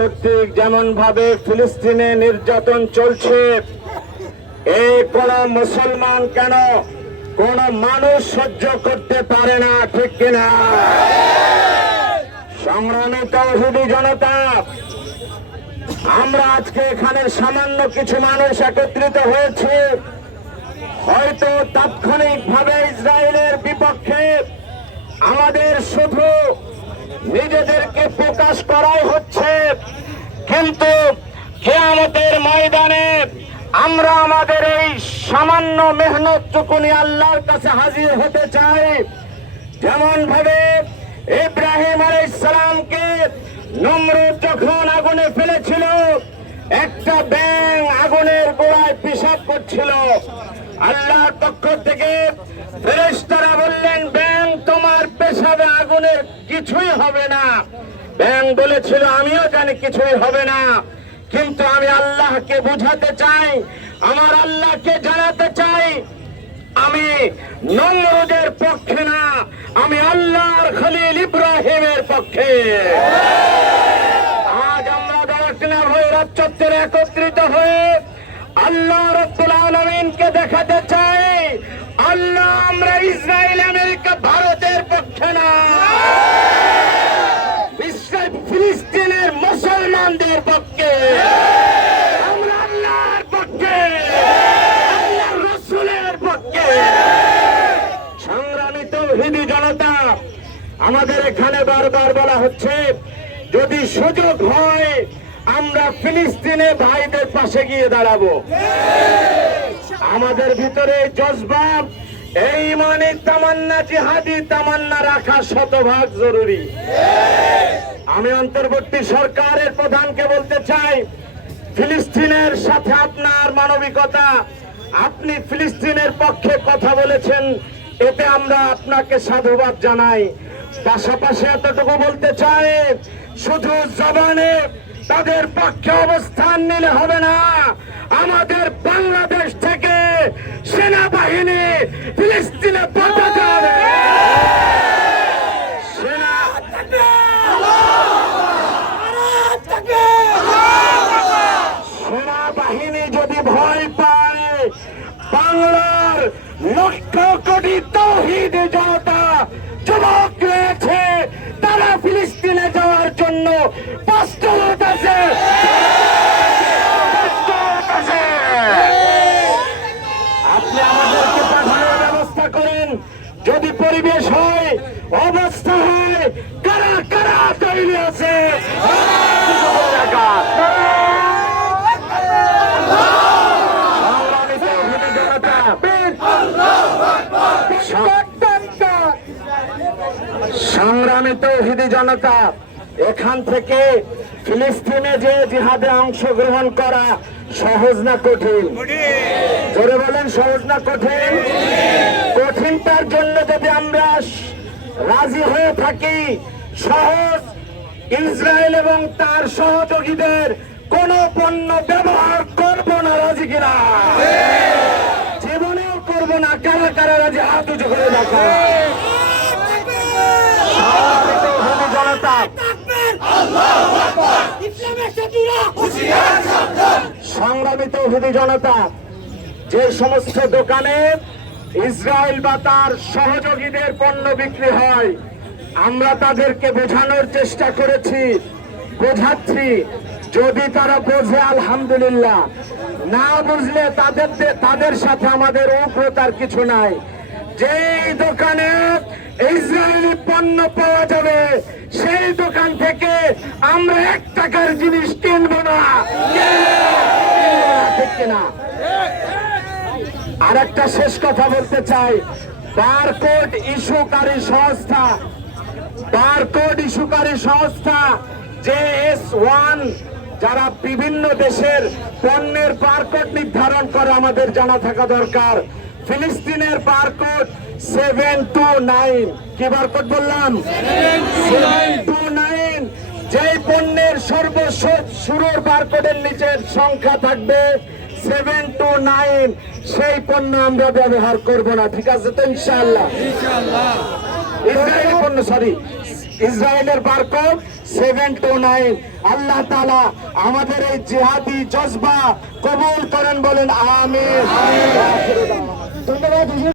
কর্তৃক যেমন ভাবে ফিলিস্তিনে নির্যাতন চলছে, এই কোন মুসলমান কেন কোন মানুষ সহ্য করতে পারে না, ঠিক কিনা? সংগ্রামী তৌহিদি জনতা, আমরা আজকে এখানে সামান্য কিছু মানুষ একত্রিত হয়েছে। হয়তো তাৎক্ষণিক ভাবে ইসরায়েলের বিপক্ষে আমাদের শুধু নিজেদেরকে প্রকাশ করাই কিন্তু কেয়ামতের ময়দানে আমরা আমাদের এই সামান্য মেহনত চুকুনি আল্লাহর কাছে হাজির হতে চাই। যেমন ভাবে ইব্রাহিম আলাইসালামকে নমরুদ যখন আগুনে ফেলেছিল, একটা ব্যাং আগুনের গোড়ায় পিসাব করছিল। আল্লাহর পক্ষ থেকে ফেরেশতারা বললেন ব্যাং তোমার পেশাবে আগুনের কিছুই হবে না। বলেছিল, আমিও জানি কিছুই হবে না। কিন্তু আমি আল্লাহকে বুঝাতে চাই, আমার আল্লাহকে জানাতে চাই। আমি নমরুদের পক্ষে না, আমি আল্লাহর খলিল ইব্রাহিমের পক্ষে। আজ আমরা দক্ষিণা ভৈরব চত্বরে একত্রিত হয়ে আল্লাহ রব্বুল আলমিনকে দেখাতে চাই, আল্লাহ আমরা ইসরায়েল আমেরিকা, ভারতের পক্ষে না ইসরায়েল ফিলিস্তিনের মুসলমানদের পক্ষে আমরা আল্লাহর পক্ষে আল্লাহর রসুলের পক্ষে সংগ্রামী তৌহিদি জনতা আমাদের এখানে বারবার বলা হচ্ছে, যদি সুযোগ হয়, আমরা ফিলিস্তিনে ভাইদের পাশে গিয়ে দাঁড়াবো। আমাদের ভিতরে এই জজবা এই মানে তামান্না জিহাদি, তামান্না রাখা শতভাগ জরুরি। আমি অন্তর্বর্তী সরকারের প্রধানকে বলতে চাই, ফিলিস্তিনের সাথে আপনার মানবিকতা, আপনি ফিলিস্তিনের পক্ষে কথা বলেছেন, এতে আমরা আপনাকে সাধুবাদ জানাই। পাশাপাশি এতটুকু বলতে চাই, শুধু জবানে তাদের পক্ষে অবস্থান নিলে হবে না। আমাদের বাংলাদেশ থেকে সেনাবাহিনী ফিলিস্তিনে পাঠাতে সেনাবাহিনী যদি ভয় পায়, বাংলার লক্ষ কোটি তৌহিদ জনতা যুবক জন্য যদি পরিবেশ হয় অবস্থা হয় কারা কারা তৈরি আছে? সংগ্রামী তৌহিদি জনতা এখান থেকে ফিলিস্তিনে যে জিহাদে অংশগ্রহণ করা সহজ না কঠিন? জোরে বলেন, সহজ না কঠিন? কঠিনটার জন্য যদি আমরা রাজি হয়ে থাকি, সহজ ইসরায়েল এবং তার সহযোগীদের কোন পণ্য ব্যবহার করব না, রাজি কিনা? জীবনেও করব না, কারা কারা রাজি? হাত উঁচু করে দেখা সংগ্রামিত হুদি জনতা, যে সমস্ত দোকানে ইসরায়েল বা তার সহযোগীদের পণ্য বিক্রি হয়, আমরা তাদেরকে বোঝানোর চেষ্টা করেছি, বোঝাচ্ছি, যদি তারা বোঝে, আলহামদুলিল্লাহ। না বুঝলে তাদের তাদের সাথে আমাদের উগ্রতার কিছু নাই। যেই দোকানে ইসরায়েলি পণ্য পাওয়া যাবে। সেই দোকান থেকে আমরা এক টাকার জিনিস কিনবো না। আর একটা শেষ কথা বলতে চাই। বারকোড ইস্যুকারী সংস্থা, বারকোড ইস্যুকারী সংস্থা যে এস ওয়ান, যারা বিভিন্ন দেশের পণ্যের বারকোড নির্ধারণ করে, আমাদের জানা থাকা দরকার। ফিলিস্তিনের বারকোড সেভেন টু নাইন। কি বারকোড বললাম? Seven two nine. যেই পণ্যের সর্বস্ব শুরুর বারকোডের নিচের সংখ্যা থাকবে সেভেন টু নাইন। সেই পণ্য আমরা ব্যবহার করব না ঠিক আছে তো ইনশাআল্লাহ? ইসরায়েলি পণ্য সরি ইসরায়েলের বারকোড সেভেন টু নাইন। আল্লাহ তালা আমাদের এই জিহাদি জজবা কবুল করেন বলেন আমিন। ধন্যবাদ।